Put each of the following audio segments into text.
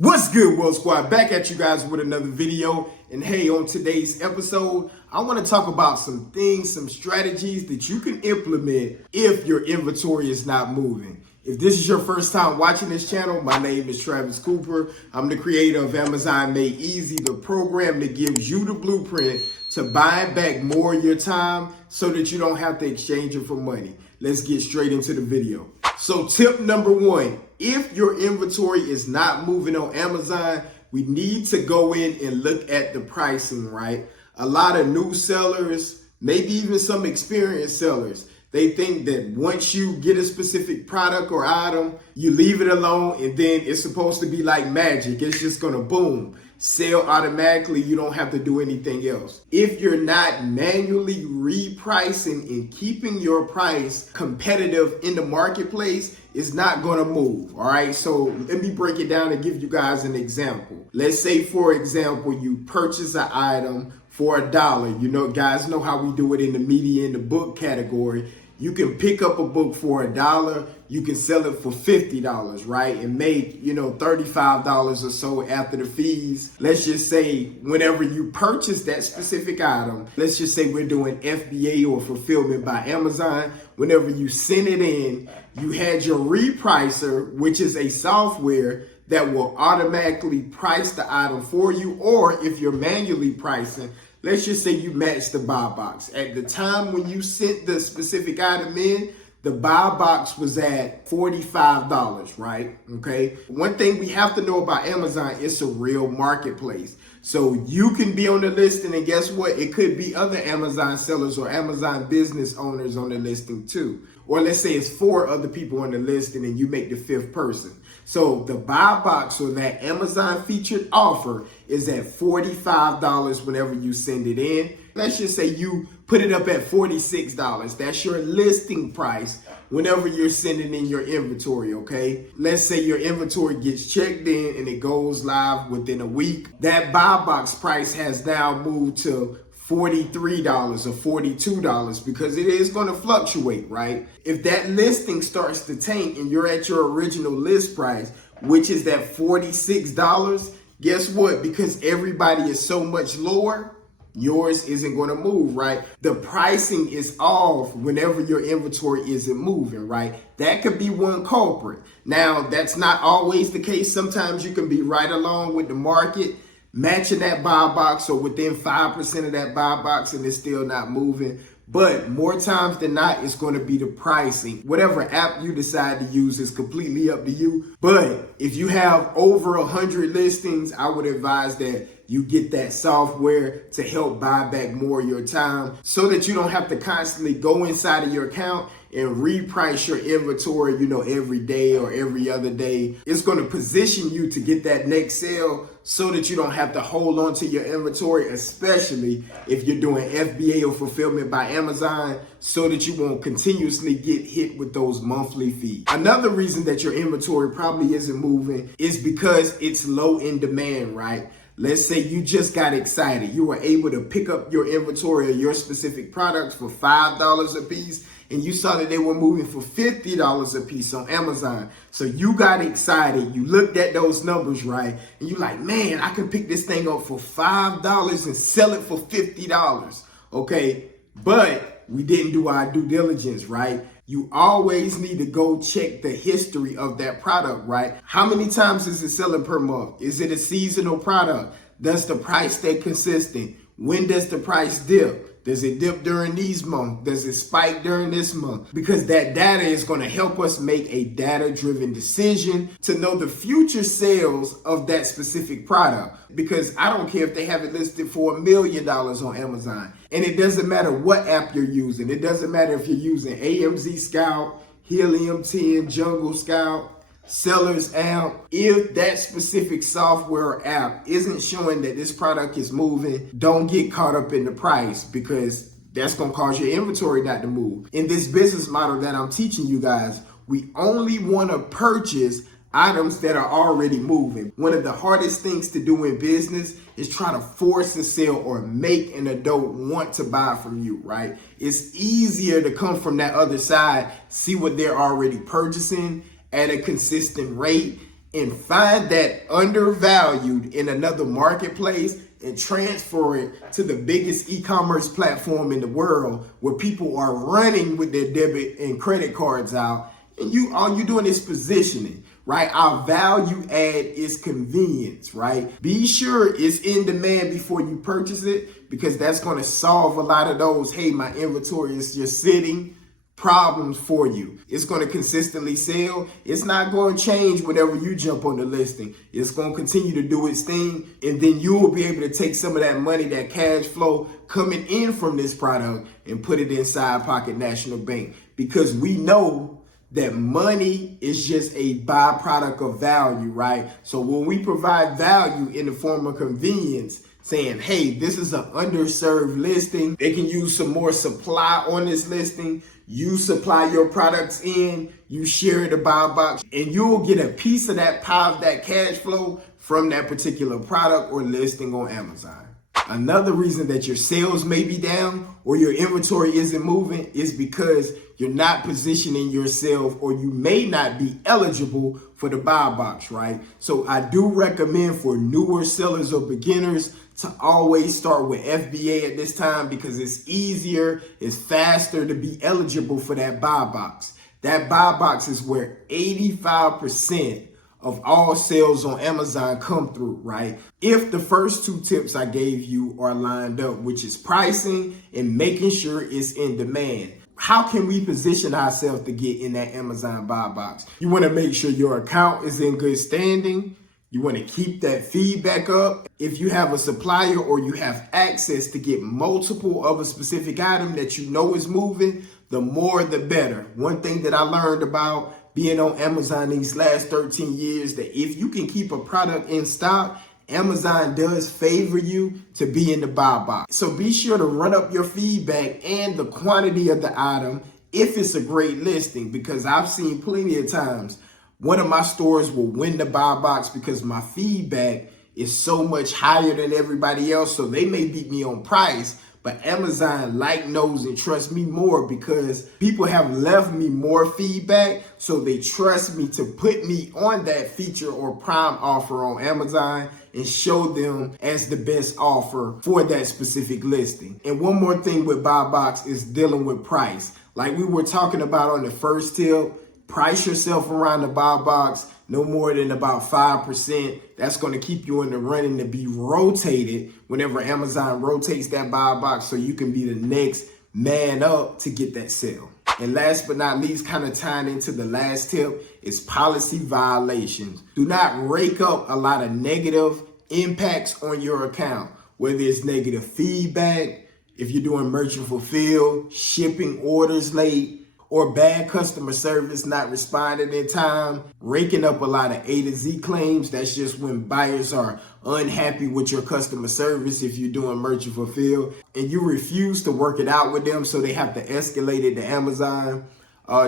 What's good, World Squad? Back at you guys with another video. And hey, on today's episode, I want to talk about some things, some strategies that you can implement if your inventory is not moving. If this is your first time watching this channel, my name is Travis Cooper. I'm the creator of Amazon Made Easy, the program that gives you the blueprint to buy back more of your time so that you don't have to exchange it for money. Let's get straight into the video. So tip number one, if your inventory is not moving on Amazon, we need to go in and look at the pricing, right? A lot of new sellers, maybe even some experienced sellers, they think that once you get a specific product or item, you leave it alone and then it's supposed to be like magic. It's just gonna boom, sell automatically. You don't have to do anything else. If you're not manually repricing and keeping your price competitive in the marketplace, it's not gonna move, all right? So let me break it down and give you guys an example. Let's say, for example, you purchase an item for $1. You know, guys know how we do it in the media and the book category. You can pick up a book for $1, you can sell it for $50, right? And make, $35 or so after the fees. Let's just say whenever you purchase that specific item, let's just say we're doing FBA or fulfillment by Amazon. Whenever you send it in, you had your repricer, which is a software that will automatically price the item for you. Or if you're manually pricing, let's just say you match the buy box. At the time when you sent the specific item in, the buy box was at $45, right? Okay. One thing we have to know about Amazon, it's a real marketplace. So you can be on the listing and guess what? It could be other Amazon sellers or Amazon business owners on the listing too. Or let's say it's 4 other people on the listing and you make the 5th person. So the buy box or that Amazon featured offer is at $45 whenever you send it in. Let's just say you put it up at $46. That's your listing price whenever you're sending in your inventory, okay? Let's say your inventory gets checked in and it goes live within a week. That buy box price has now moved to $43 or $42 because it is going to fluctuate, right? If that listing starts to tank and you're at your original list price, which is that $46, guess what? Because everybody is so much lower, yours isn't going to move, right? The pricing is off whenever your inventory isn't moving, right? That could be one culprit. Now, that's not always the case. Sometimes you can be right along with the market, matching that buy box or within 5% of that buy box and it's still not moving. But more times than not, it's going to be the pricing. Whatever app you decide to use is completely up to you. But if you have over 100 listings, I would advise that you get that software to help buy back more of your time so that you don't have to constantly go inside of your account and reprice your inventory, every day or every other day. It's going to position you to get that next sale so that you don't have to hold on to your inventory, especially if you're doing FBA or fulfillment by Amazon, so that you won't continuously get hit with those monthly fees. Another reason that your inventory probably isn't moving is because it's low in demand, right? Let's say you just got excited. You were able to pick up your inventory of your specific products for $5 a piece, and you saw that they were moving for $50 a piece on Amazon. So you got excited. You looked at those numbers, right? And you're like, man, I can pick this thing up for $5 and sell it for $50. Okay, but we didn't do our due diligence, right? You always need to go check the history of that product, right? How many times is it selling per month? Is it a seasonal product? Does the price stay consistent? When does the price dip? Does it dip during these months? Does it spike during this month? Because that data is going to help us make a data-driven decision to know the future sales of that specific product. Because I don't care if they have it listed for $1 million on Amazon. And it doesn't matter what app you're using. It doesn't matter if you're using AMZ Scout, Helium 10, Jungle Scout, Sellers app. If that specific software or app isn't showing that this product is moving, don't get caught up in the price because that's going to cause your inventory not to move. In this business model that I'm teaching you guys, we only want to purchase items that are already moving. One of the hardest things to do in business is try to force a sale or make an adult want to buy from you, right? It's easier to come from that other side, see what they're already purchasing at a consistent rate, and find that undervalued in another marketplace and transfer it to the biggest e-commerce platform in the world where people are running with their debit and credit cards out, and all you doing is positioning, right? Our value add is convenience, right? Be sure it's in demand before you purchase it, because that's going to solve a lot of those, hey, my inventory is just sitting, problems for you. It's going to consistently sell. It's not going to change whenever you jump on the listing. It's going to continue to do its thing, and then you will be able to take some of that money, that cash flow coming in from this product, and put it inside Pocket National Bank, because we know that money is just a byproduct of value, right? So when we provide value in the form of convenience, saying, hey, this is an underserved listing, they can use some more supply on this listing, you supply your products in, you share the buy box, and you'll get a piece of that pie of that cash flow from that particular product or listing on Amazon. Another reason that your sales may be down or your inventory isn't moving is because you're not positioning yourself, or you may not be eligible for the buy box, right? So I do recommend for newer sellers or beginners to always start with FBA at this time, because it's easier, it's faster to be eligible for that buy box. That buy box is where 85% of all sales on Amazon come through, right? If the first two tips I gave you are lined up, which is pricing and making sure it's in demand. How can we position ourselves to get in that Amazon buy box? You want to make sure your account is in good standing. You want to keep that feedback up. If you have a supplier or you have access to get multiple of a specific item that you know is moving, the more the better. One thing that I learned about being on Amazon these last 13 years, that if you can keep a product in stock, Amazon does favor you to be in the buy box. So be sure to run up your feedback and the quantity of the item if it's a great listing, because I've seen plenty of times one of my stores will win the buy box because my feedback is so much higher than everybody else. So they may beat me on price, but Amazon knows and trusts me more because people have left me more feedback. So they trust me to put me on that feature or prime offer on Amazon and show them as the best offer for that specific listing. And one more thing with buy box is dealing with price. Like we were talking about on the first tip, price yourself around the buy box no more than about 5%. That's going to keep you in the running to be rotated whenever Amazon rotates that buy box, so you can be the next man up to get that sale. And last but not least, kind of tying into the last tip, is policy violations. Do not rake up a lot of negative impacts on your account, whether it's negative feedback, if you're doing merchant fulfill, shipping orders late, or bad customer service, not responding in time, raking up a lot of A to Z claims. That's just when buyers are unhappy with your customer service if you're doing merchant fulfill and you refuse to work it out with them, so they have to escalate it to Amazon.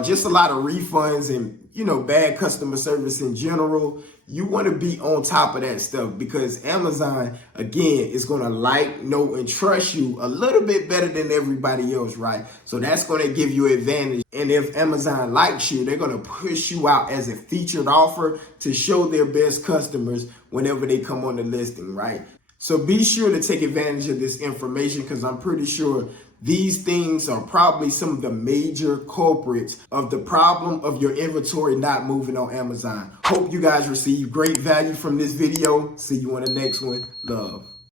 Just a lot of refunds and, bad customer service in general. You want to be on top of that stuff, because Amazon, again, is going to know, and trust you a little bit better than everybody else, right? So that's going to give you advantage. And if Amazon likes you, they're going to push you out as a featured offer to show their best customers whenever they come on the listing, right? So be sure to take advantage of this information, because I'm pretty sure these things are probably some of the major culprits of the problem of your inventory not moving on Amazon. Hope you guys receive great value from this video. See you on the next one. Love.